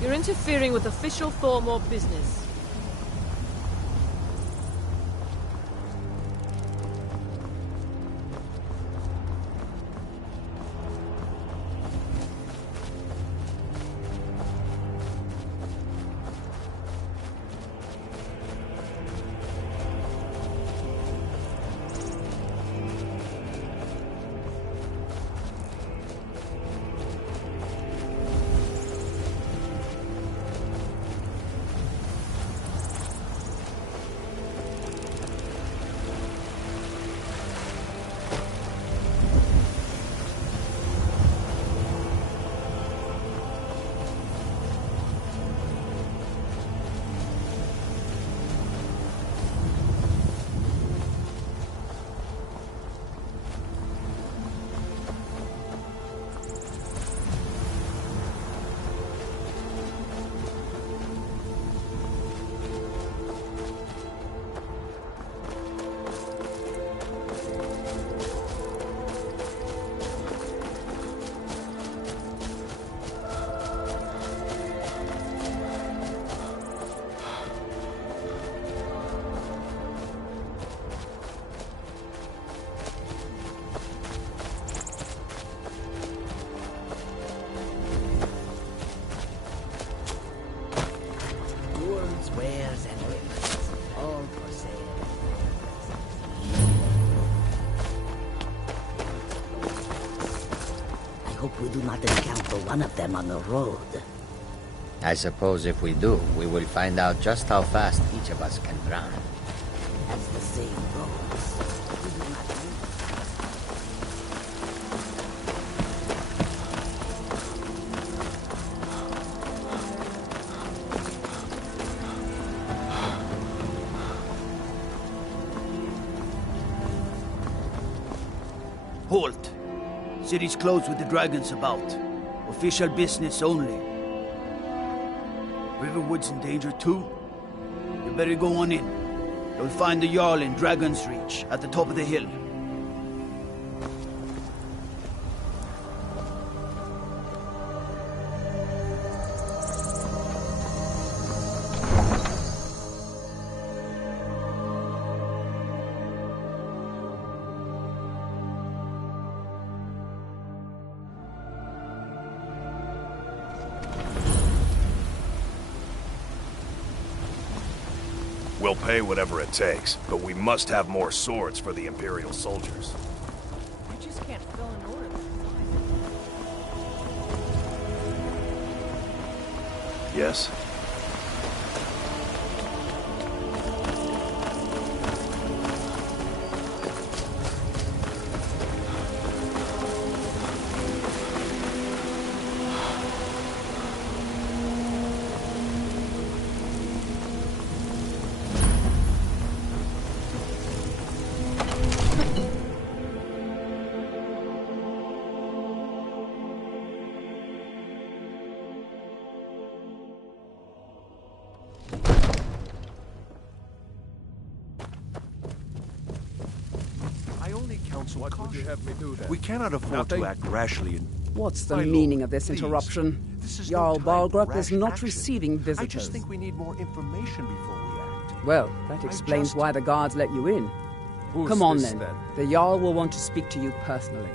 You're interfering with official Thormore business. We do not encounter one of them on the road. I suppose if we do, we will find out just how fast each of us can run. As the saying goes, we do not Halt! City's closed with the dragons about. Official business only. Riverwood's in danger too? You better go on in. You'll find the Jarl in Dragon's Reach, at the top of the hill. We'll pay whatever it takes, but we must have more swords for the Imperial soldiers. I just can't fill an order. Yes? so What would you have me do then? We cannot afford Nothing? to act rashly and... What's the My meaning lord, of this please. interruption? This is Jarl no time for Balgrup is rash not action. receiving visitors. I just think we need more information before we act. Well, that explains why the guards let you in. Who's Come on this, then. The Jarl will want to speak to you personally.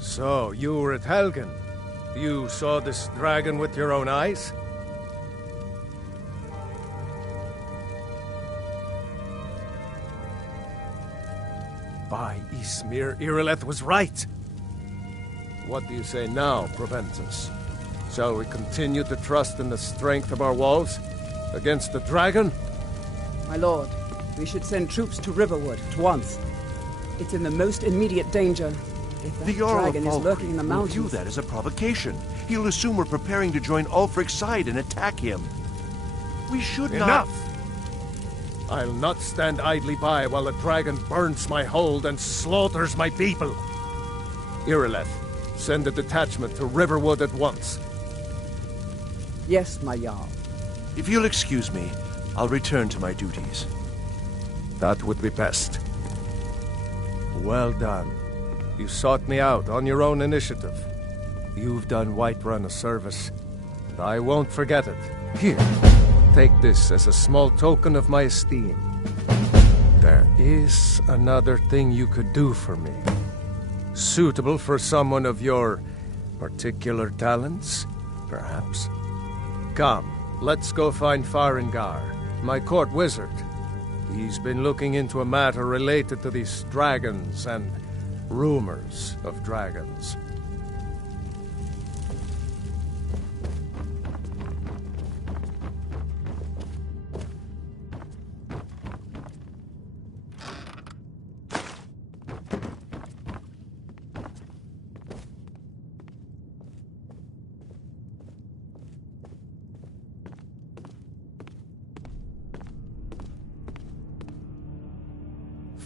So, you were at Helgen. You saw this dragon with your own eyes? By Ysmir, Irileth was right. What do you say now, Proventus? Shall we continue to trust in the strength of our walls against the dragon? My lord, we should send troops to Riverwood at once. It's in the most immediate danger. If that The Jarl of dragon is lurking in the will mountains... view that as a provocation. He'll assume we're preparing to join Ulfric's side and attack him. We should not... Enough! I'll not stand idly by while the dragon burns my hold and slaughters my people. Irileth, send a detachment to Riverwood at once. Yes, my Jarl. If you'll excuse me, I'll return to my duties. That would be best. Well done. You sought me out on your own initiative. You've done Whiterun a service, and I won't forget it. Here, take this as a small token of my esteem. There is another thing you could do for me. Suitable for someone of your particular talents, perhaps. Come, let's go find Farengar, my court wizard. He's been looking into a matter related to these dragons and rumors of dragons.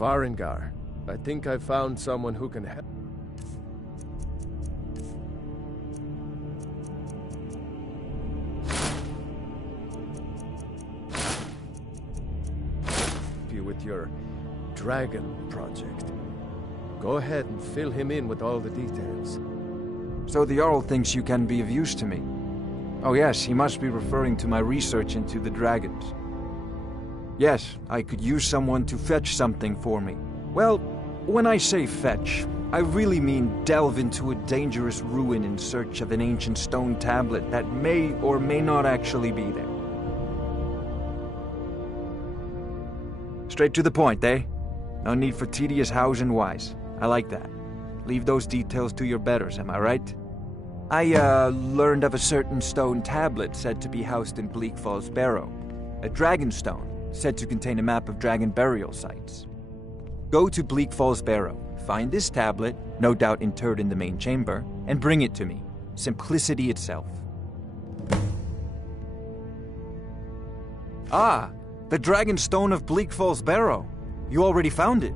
Farengar, I think I've found someone who can help you with your dragon project. Go ahead and fill him in with all the details. So the Jarl thinks you can be of use to me. Oh yes, he must be referring to my research into the dragons. Yes, I could use someone to fetch something for me. Well, when I say fetch, I really mean delve into a dangerous ruin in search of an ancient stone tablet that may or may not actually be there. Straight to the point, eh? No need for tedious hows and whys. I like that. Leave those details to your betters, am I right? I, learned of a certain stone tablet said to be housed in Bleak Falls Barrow. A dragon stone, said to contain a map of dragon burial sites. Go to Bleak Falls Barrow, find this tablet, no doubt interred in the main chamber, and bring it to me. Simplicity itself. Ah, the dragon stone of Bleak Falls Barrow. You already found it.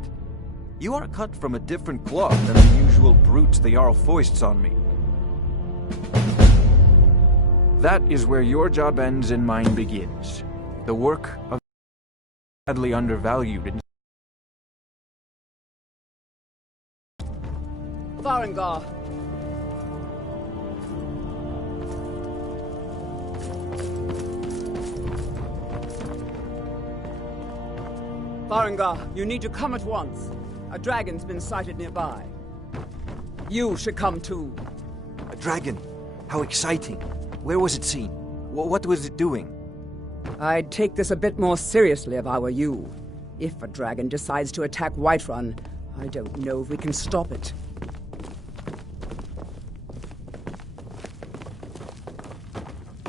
You are cut from a different cloth than the usual brutes the Jarl foists on me. That is where your job ends and mine begins. The work of sadly undervalued in Farengar! Farengar, you need to come at once. A dragon's been sighted nearby. You should come too. a dragon. How exciting. Where was it seen? What was it doing? I'd take this a bit more seriously if I were you. If a dragon decides to attack Whiterun, I don't know if we can stop it.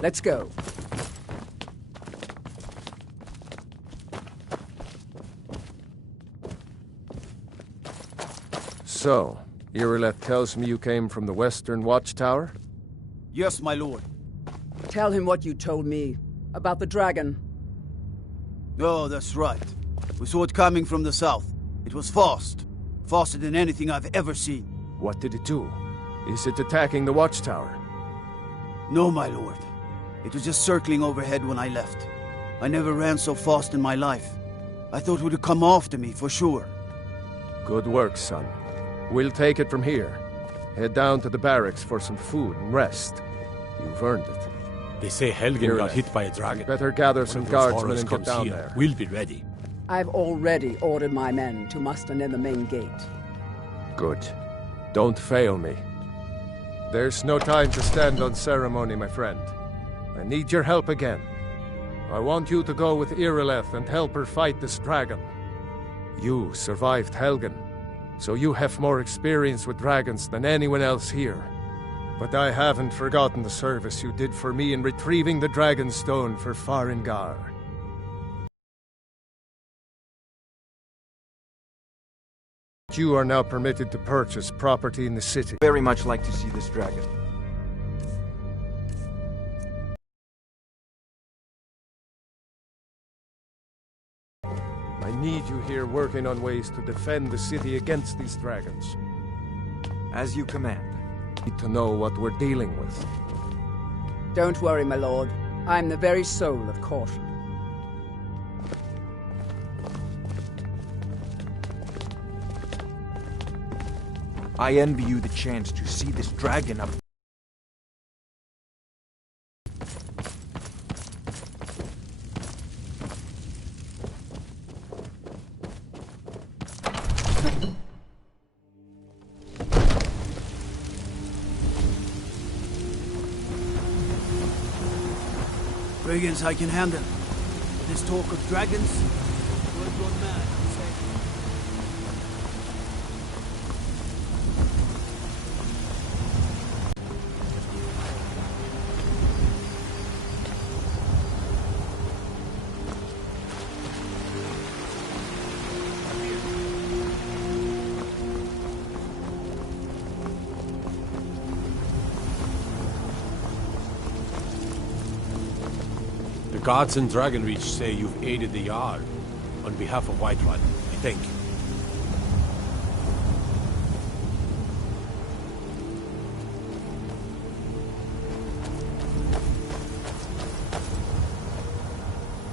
Let's go. So, Irileth tells me you came from the Western Watchtower? Yes, my lord. Tell him what you told me about the dragon. Oh, that's right. We saw it coming from the south. It was fast. Faster than anything I've ever seen. What did it do? Is it attacking the Watchtower? No, my lord. It was just circling overhead when I left. I never ran so fast in my life. I thought it would come after me, for sure. Good work, son. We'll take it from here. Head down to the barracks for some food and rest. You've earned it. They say Helgen got hit by a dragon. Better gather some guardsmen and get comes down here. there. We'll be ready. I've already ordered my men to muster near the main gate. Good. Don't fail me. There's no time to stand on ceremony, my friend. I need your help again. I want you to go with Irileth and help her fight this dragon. You survived Helgen, so you have more experience with dragons than anyone else here. But I haven't forgotten the service you did for me in retrieving the Dragon Stone for Farengar. You are now permitted to purchase property in the city. Very much like to see this dragon. I need you here working on ways to defend the city against these dragons. As you command. Need to know what we're dealing with. Don't worry, my lord. I'm the very soul of caution. I envy you the chance to see this dragon up. Brigands I can handle. This talk of dragons, word gone mad, you say. The gods in Dragonreach say you've aided the Jarl on behalf of Whiterun, I think.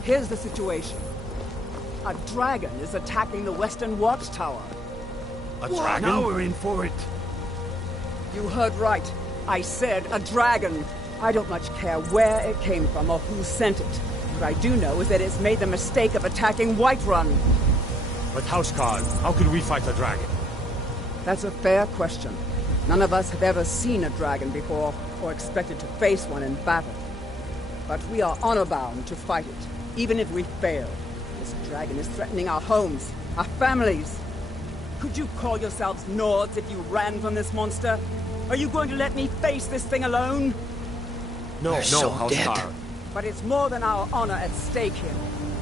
Here's the situation. A dragon is attacking the Western Watchtower. A dragon? Now we're in for it. You heard right. I said a dragon. I don't much care where it came from or who sent it. What I do know is that it's made the mistake of attacking Whiterun. But Housecarl, how can we fight a dragon? That's a fair question. None of us have ever seen a dragon before, or expected to face one in battle. But we are honor-bound to fight it, even if we fail. This dragon is threatening our homes, our families. Could you call yourselves Nords if you ran from this monster? Are you going to let me face this thing alone? No, so Housecarl. But it's more than our honor at stake here.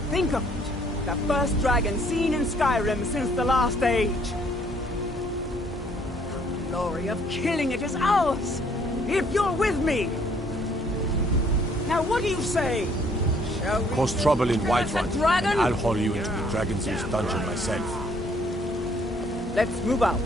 Think of it. The first dragon seen in Skyrim since the last age. The glory of killing it is ours, if you're with me. Now what do you say? Shall we Cause trouble in curse the Whiterun, dragon? and I'll haul you into the Dragon's Roost dungeon myself. Let's move out.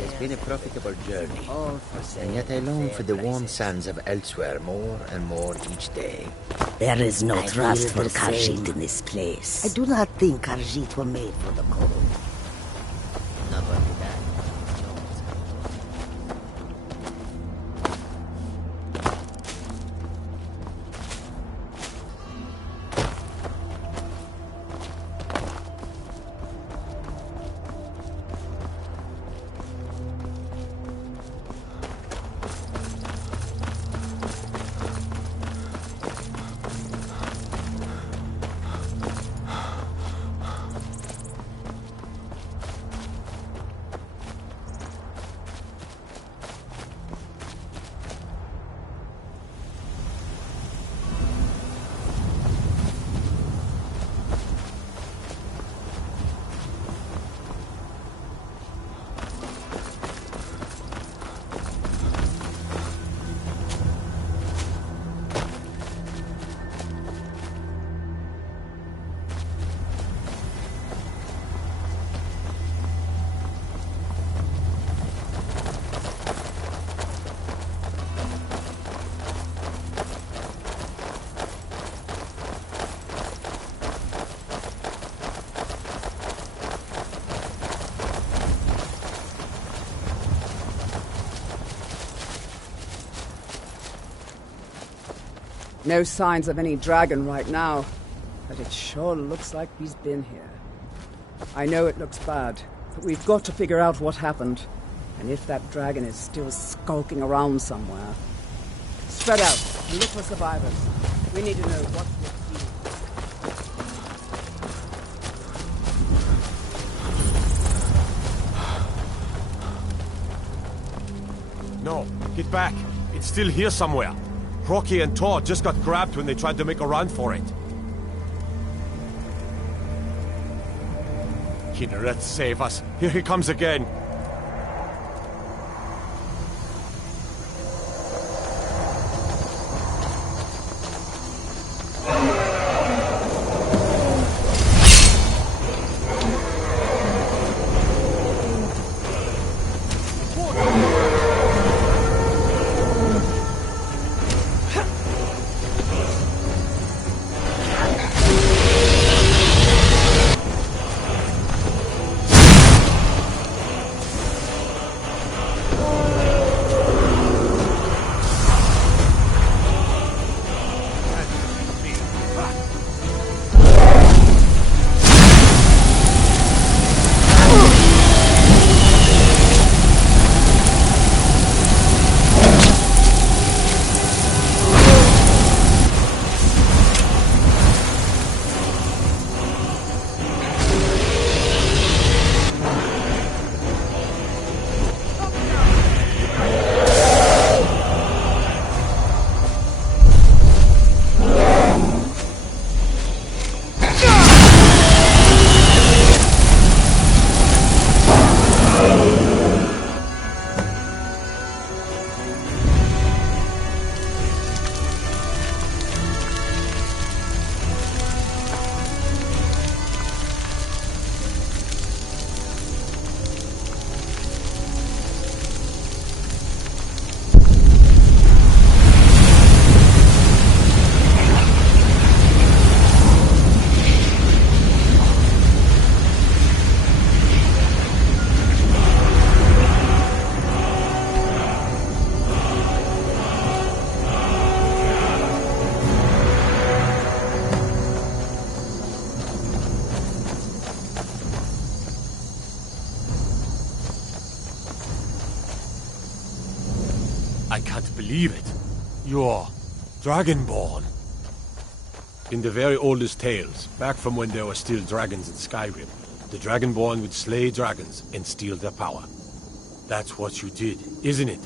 It's been a profitable journey, and yet I long for the warm sands of elsewhere more and more each day. There is no trust for feel the Khajiit same. in this place. I do not think Khajiit were made for the cold. Not only that, No signs of any dragon right now, but it sure looks like he's been here. I know it looks bad, but we've got to figure out what happened. And if that dragon is still skulking around somewhere. Spread out and look for survivors. We need to know what's with you. No, get back. It's still here somewhere. Rocky and Todd just got grabbed when they tried to make a run for it. Kinneret, save us. Here he comes again. I can't believe it. You're Dragonborn. In the very oldest tales, back from when there were still dragons in Skyrim, the Dragonborn would slay dragons and steal their power. That's what you did, isn't it?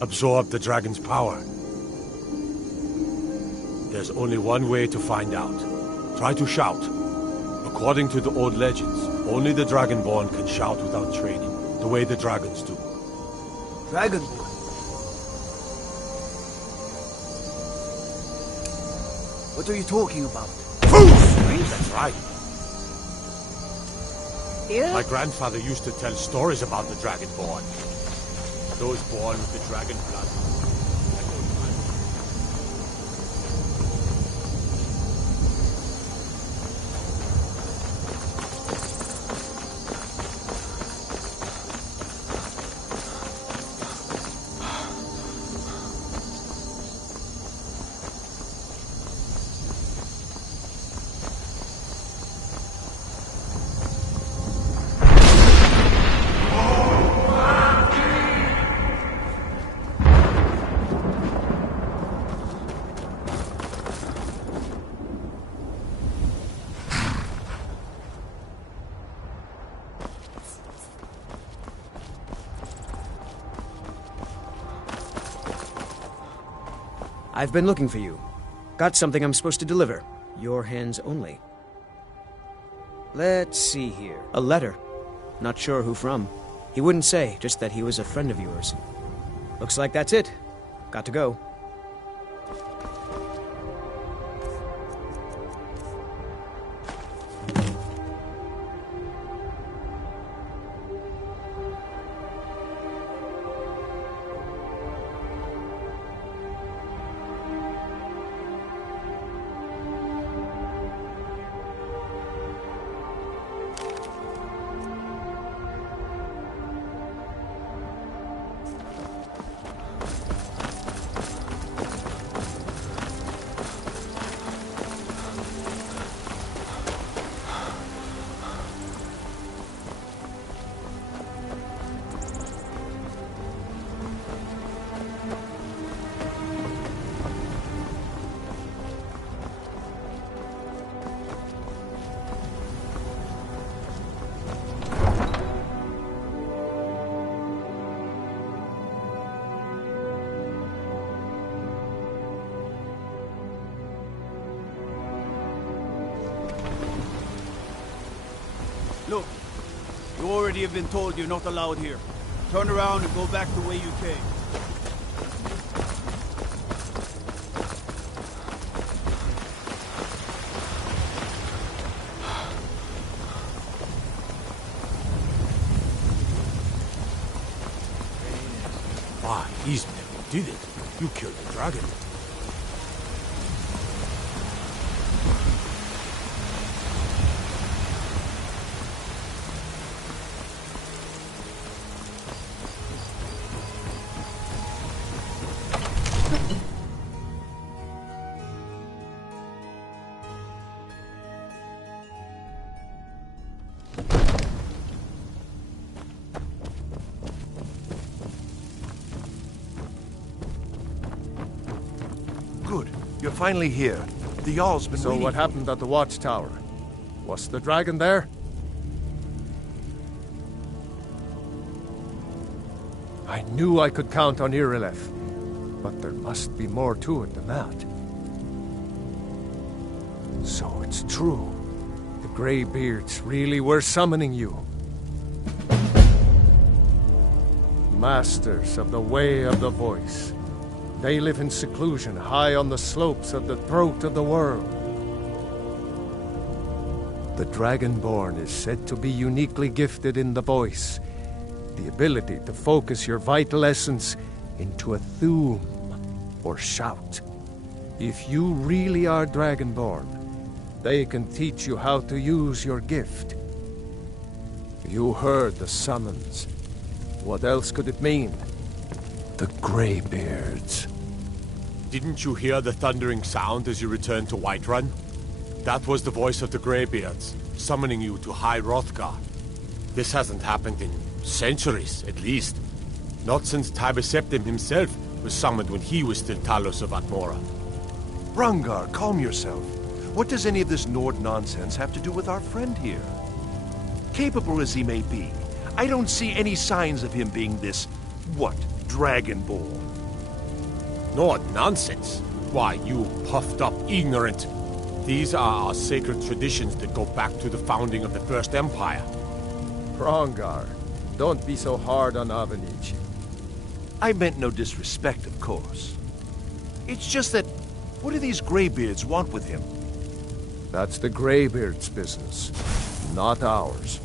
Absorb the dragon's power. There's only one way to find out. Try to shout. According to the old legends, only the Dragonborn can shout without training, the way the dragons do. Dragonborn? What are you talking about? That's right. Yeah? My grandfather used to tell stories about the Dragonborn. Those born with the dragon blood. I've been looking for you. Got something I'm supposed to deliver. Your hands only. Let's see here. A letter. Not sure who from. He wouldn't say, just that he was a friend of yours. Looks like that's it. Got to go. You already have been told you're not allowed here. Turn around and go back the way you came. Why, Eastman, you did it. You killed the dragon. Good. You're finally here. The Jarl's been So waiting what for happened at the watchtower? Was the dragon there? I knew I could count on Irileth, but there must be more to it than that. So it's true. The Greybeards really were summoning you. Masters of the Way of the Voice. They live in seclusion high on the slopes of the throat of the world. The Dragonborn is said to be uniquely gifted in the voice, the ability to focus your vital essence into a thume or shout. If you really are Dragonborn, they can teach you how to use your gift. You heard the summons. What else could it mean? The Greybeards. Didn't you hear the thundering sound as you returned to Whiterun? That was the voice of the Greybeards, summoning you to High Hrothgar. This hasn't happened in centuries, at least. Not since Tiber Septim himself was summoned when he was still Talos of Atmora. Rangar, calm yourself. What does any of this Nord nonsense have to do with our friend here? Capable as he may be, I don't see any signs of him being this, what, Dragonborn? Nord nonsense? Why, you puffed up ignorant. These are our sacred traditions that go back to the founding of the First Empire. Rangar, don't be so hard on Avenici. I meant no disrespect, of course. It's just that, what do these Greybeards want with him? That's the Greybeards' business, not ours.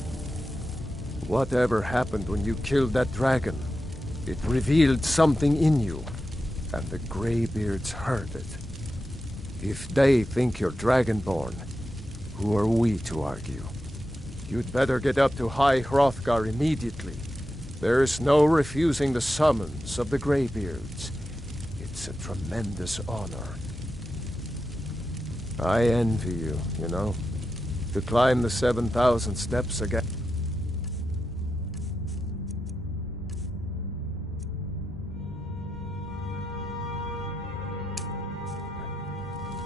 Whatever happened when you killed that dragon, it revealed something in you, and the Greybeards heard it. If they think you're Dragonborn, who are we to argue? You'd better get up to High Hrothgar immediately. There's no refusing the summons of the Greybeards. It's a tremendous honor. I envy you, you know, to climb the 7,000 steps again.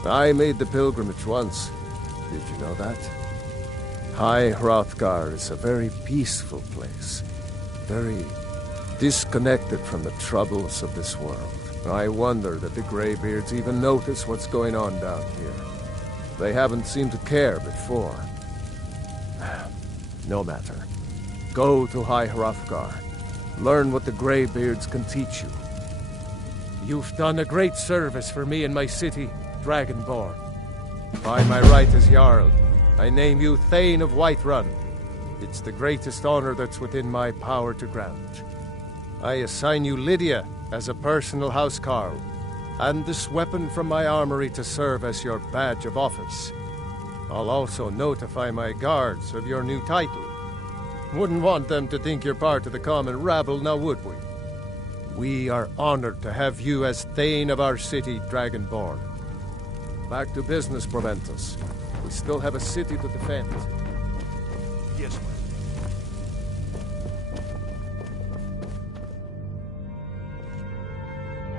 I made the pilgrimage once. Did you know that? High Hrothgar is a very peaceful place. Very disconnected from the troubles of this world. I wonder that the Greybeards even notice what's going on down here. They haven't seemed to care before. No matter. Go to High Hrothgar. Learn what the Greybeards can teach you. You've done a great service for me and my city, Dragonborn. By my right as Jarl, I name you Thane of Whiterun. It's the greatest honor that's within my power to grant. I assign you Lydia as a personal housecarl, and this weapon from my armory to serve as your badge of office. I'll also notify my guards of your new title. Wouldn't want them to think you're part of the common rabble, now would we? We are honored to have you as Thane of our city, Dragonborn. Back to business, Proventus. We still have a city to defend. Yes, ma'am.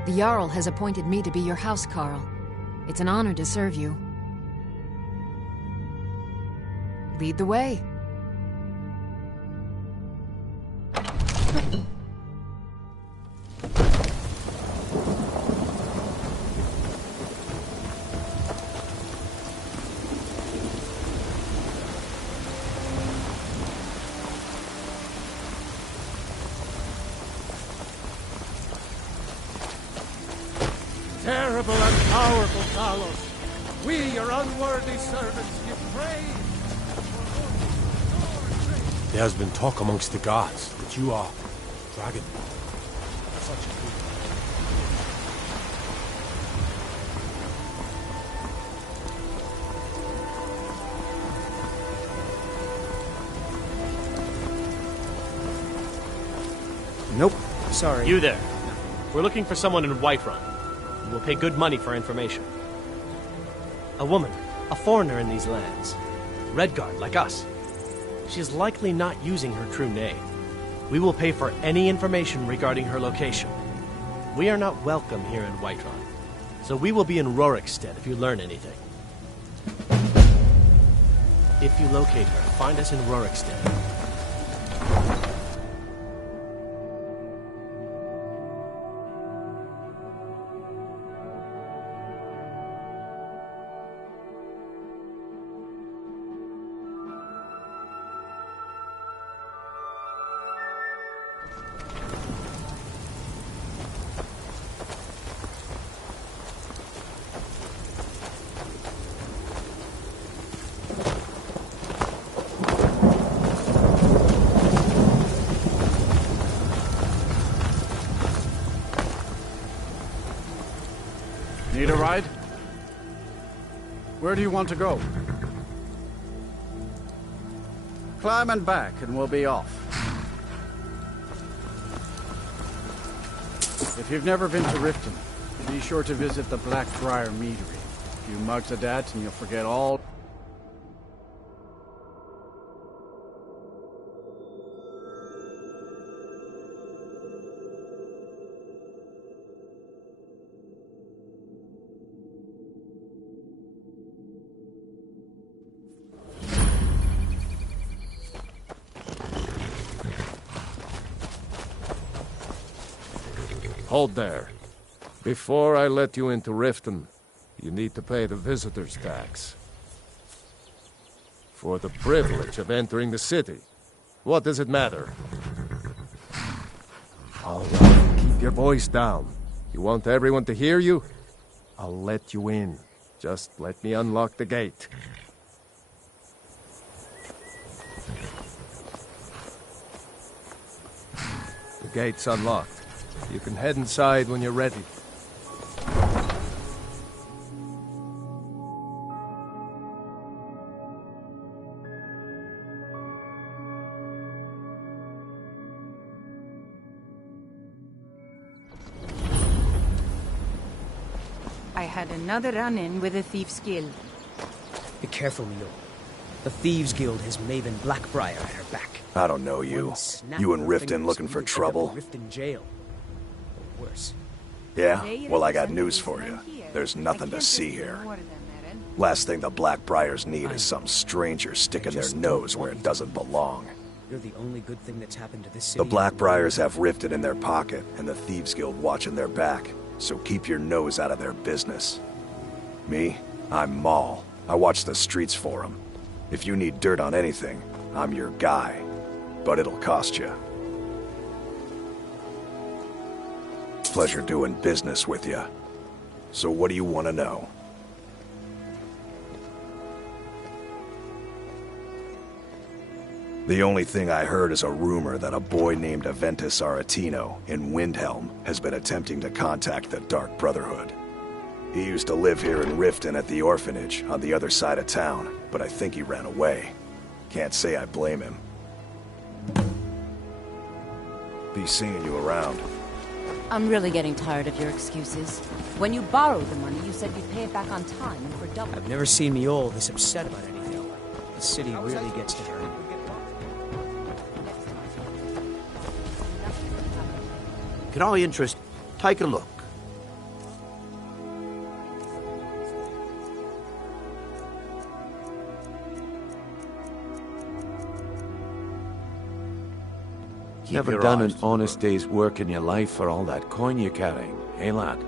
The Jarl has appointed me to be your housecarl. It's an honor to serve you. Lead the way. terrible and powerful Talos, we, your unworthy servants, give praise. There has been talk amongst the gods that you are Dragon. Such a Nope. Sorry. You there. We're looking for someone in Whiterun. We will pay good money for information. A woman. A foreigner in these lands. Redguard, like us. She is likely not using her true name. We will pay for any information regarding her location. We are not welcome here in Whiterun, so we will be in Rorikstead if you learn anything. If you locate her, find us in Rorikstead. Need a ride? Where do you want to go? Climb and back, and we'll be off. If you've never been to Riften, be sure to visit the Blackbriar Meadery. A few mugs of that, and you'll forget all... Hold there. Before I let you into Riften, you need to pay the visitor's tax. For the privilege of entering the city. What does it matter? All right, keep your voice down. You want everyone to hear you? I'll let you in. Just let me unlock the gate. The gate's unlocked. You can head inside when you're ready. I had another run-in with a Thieves' Guild. Be careful, Mio. The Thieves' Guild has Maven Blackbriar at her back. I don't know you. You in Riften looking for trouble? Riften jail. Or worse. Yeah? Well, I got news for you. There's nothing to see here. Last thing the Blackbriars need is some stranger sticking their nose where it doesn't belong. You're the only good thing that's happened to this city. The Blackbriars have Riften in their pocket, and the Thieves Guild watching their back. So keep your nose out of their business. Me? I'm Maul. I watch the streets for them. If you need dirt on anything, I'm your guy. But it'll cost you. Pleasure doing business with you. So what do you want to know? The only thing I heard is a rumor that a boy named Aventus Aretino in Windhelm has been attempting to contact the Dark Brotherhood. He used to live here in Riften at the orphanage on the other side of town, but I think he ran away. Can't say I blame him. Be seeing you around. I'm really getting tired of your excuses. When you borrowed the money, you said you'd pay it back on time and for double. I've never seen Miol this upset about anything. The city really gets to her. Can all interest take a look? Never done an honest day's work in your life for all that coin you're carrying, eh, lad?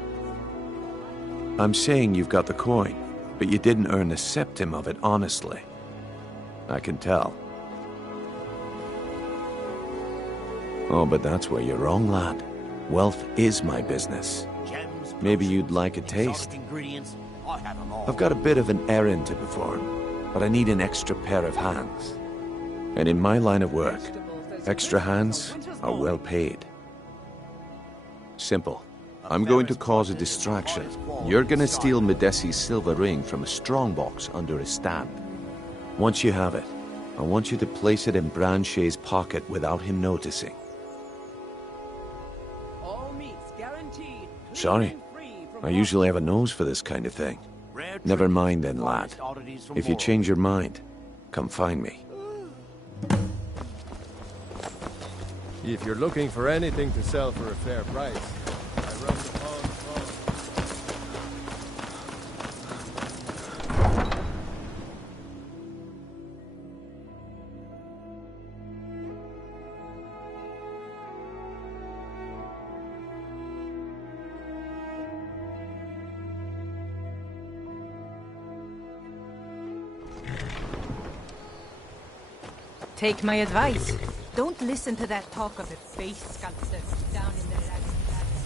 I'm saying you've got the coin, but you didn't earn a septim of it honestly. I can tell. Oh, but that's where you're wrong, lad. Wealth is my business. Maybe you'd like a taste. I've got a bit of an errand to perform, but I need an extra pair of hands. And in my line of work, extra hands are well paid. Simple. I'm going to cause a distraction. You're gonna steal Medesi's silver ring from a strongbox under a stand. Once you have it, I want you to place it in Branche's pocket without him noticing. Sorry. I usually have a nose for this kind of thing. Never mind then, lad. If you change your mind, come find me. If you're looking for anything to sell for a fair price, I run the pawn wrong. Take my advice. Don't listen to that talk of a face sculptor down in the dragon palace.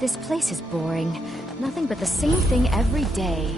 This place is boring. Nothing but the same thing every day.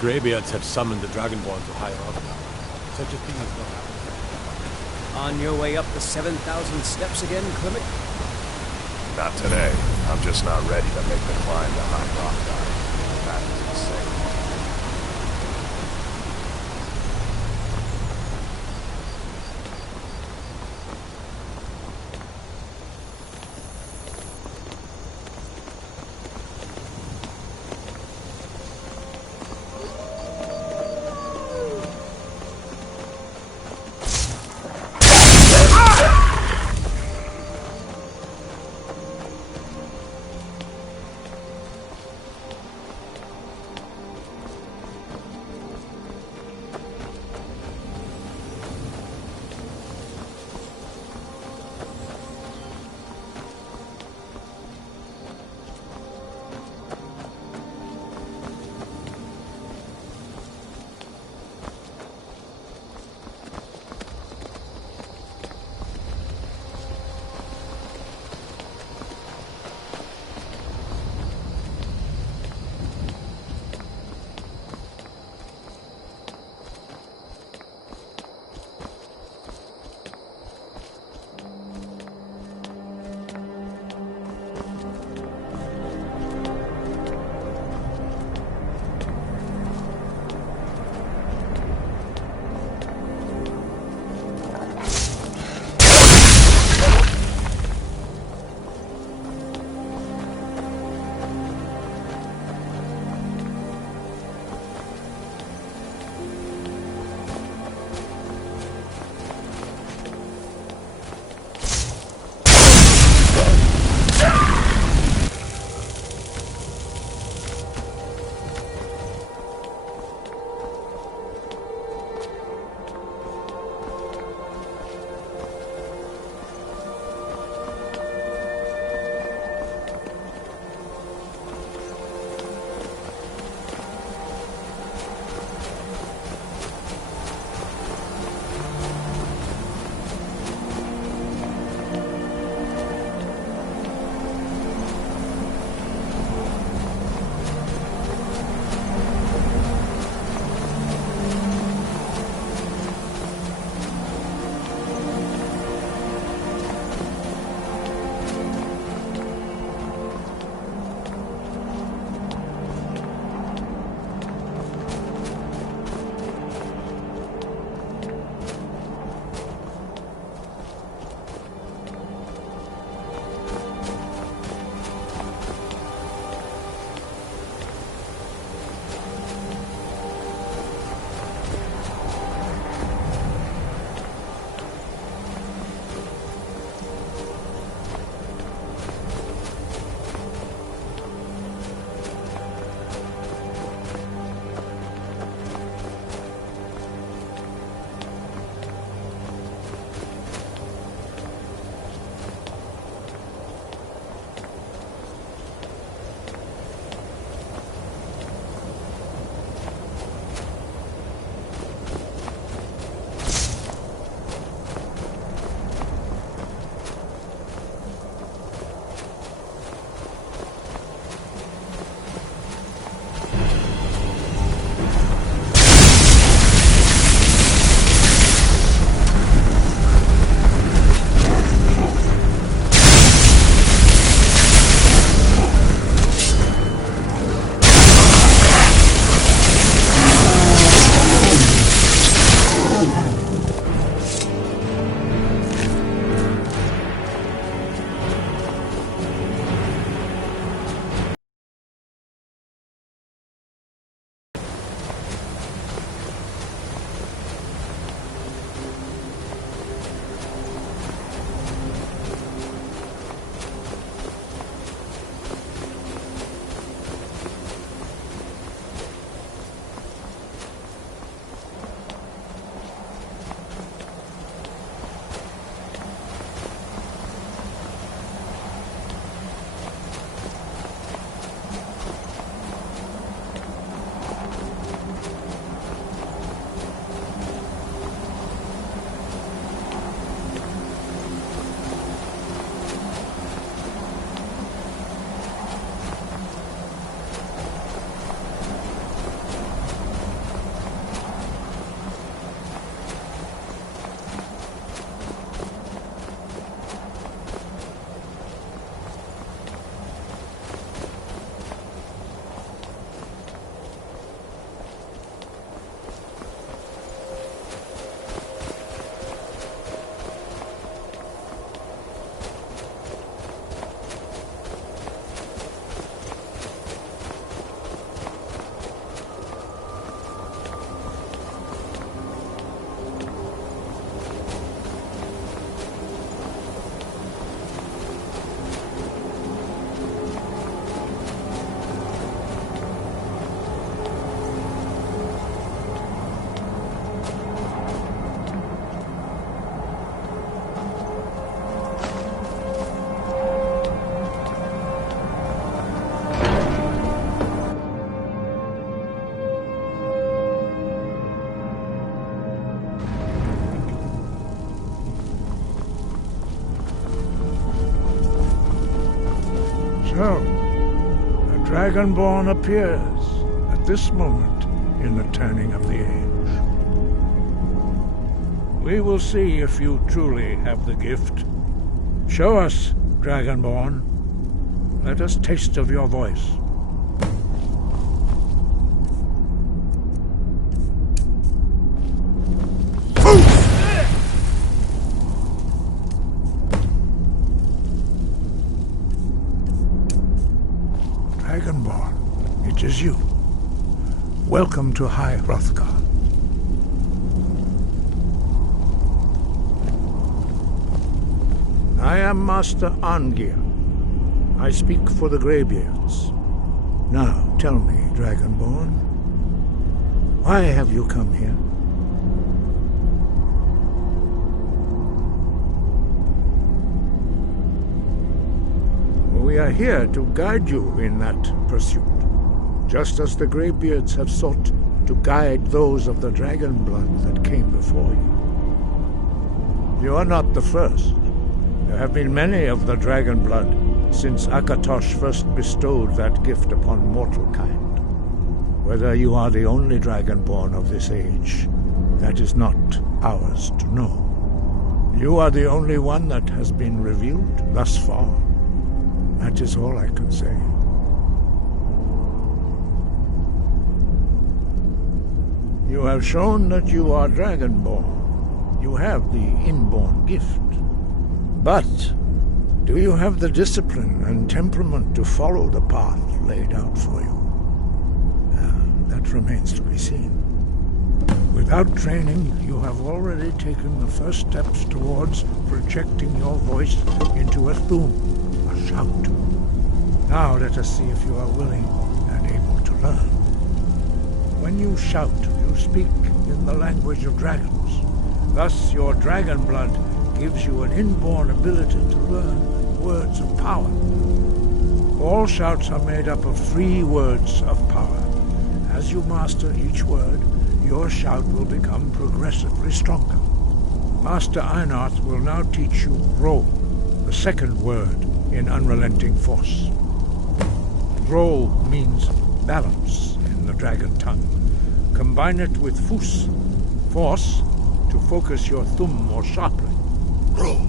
Greybeards have summoned the Dragonborn to higher Orthodox. Such a thing is not happening. On your way up the 7,000 steps again, Clement? Not today. I'm just not ready to make the climb to High Rock Guard. That is insane. So, a Dragonborn appears at this moment in the turning of the age. We will see if you truly have the gift. Show us, Dragonborn. Let us taste of your voice. Dragonborn, it is you. Welcome to High Hrothgar. I am Master Arngir. I speak for the Greybeards. Now, tell me, Dragonborn, why have you come here? We are here to guide you in that pursuit, just as the Greybeards have sought to guide those of the dragon blood that came before you. You are not the first. There have been many of the dragon blood since Akatosh first bestowed that gift upon mortal kind. Whether you are the only dragonborn of this age, that is not ours to know. You are the only one that has been revealed thus far. That is all I can say. You have shown that you are dragonborn. You have the inborn gift. But do you have the discipline and temperament to follow the path laid out for you? That remains to be seen. Without training, you have already taken the first steps towards projecting your voice into a thum, a shout. Now let us see if you are willing and able to learn. When you shout, you speak in the language of dragons. Thus, your dragon blood gives you an inborn ability to learn words of power. All shouts are made up of 3 words of power. As you master each word, your shout will become progressively stronger. Master Einarth will now teach you Ro, the second word in Unrelenting Force. Ro means balance in the dragon tongue. Combine it with Fus, force, to focus your thumb more sharply. Ro.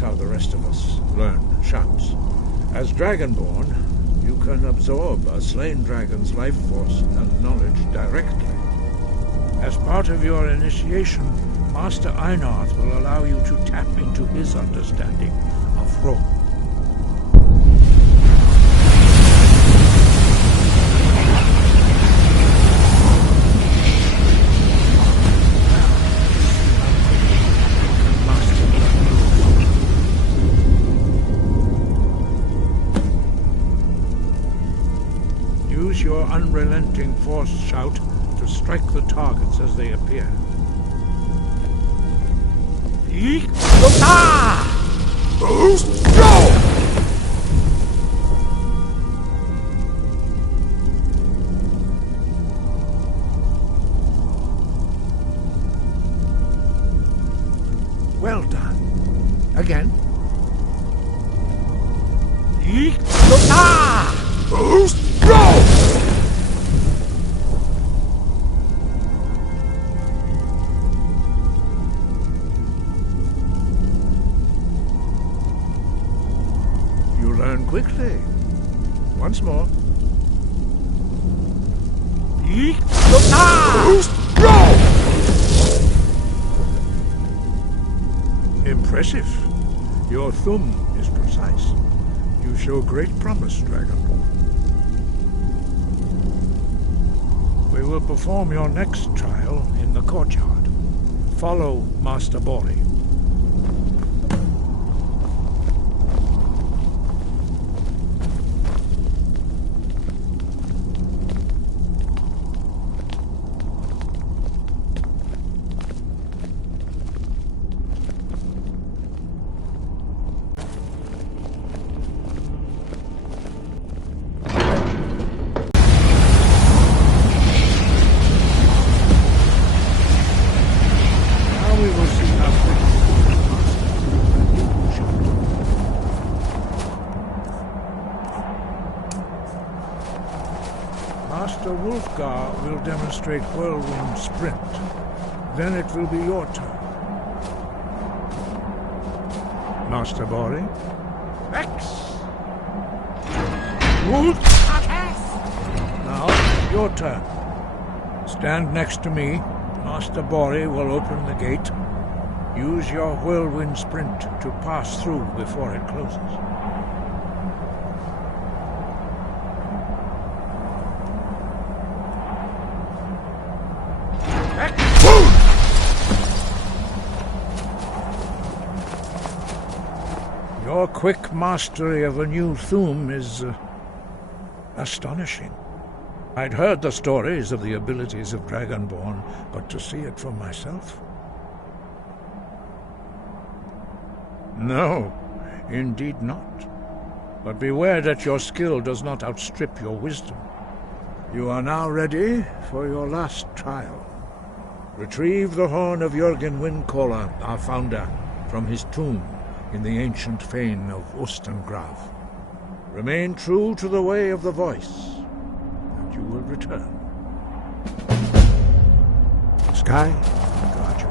How the rest of us learn shouts. As Dragonborn, you can absorb a slain dragon's life force and knowledge directly. As part of your initiation, Master Einarth will allow you to tap into his understanding of Ro. Your unrelenting force shout to strike the targets as they appear. Well done. Again. Quickly. Once more. Impressive. Your thumb is precise. You show great promise, Dragonborn. We will perform your next trial in the courtyard. Follow Master Bori. Hrothgar will demonstrate Whirlwind Sprint. Then it will be your turn. Master Bori? X! Now, your turn. Stand next to me. Master Bori will open the gate. Use your Whirlwind Sprint to pass through before it closes. Your quick mastery of a new Thuum is astonishing. I'd heard the stories of the abilities of Dragonborn, but to see it for myself? No, indeed not. But beware that your skill does not outstrip your wisdom. You are now ready for your last trial. Retrieve the horn of Jürgen Windcaller, our founder, from his tomb in the ancient fane of Ustengrav. Remain true to the way of the voice, and you will return. Sky, guard you.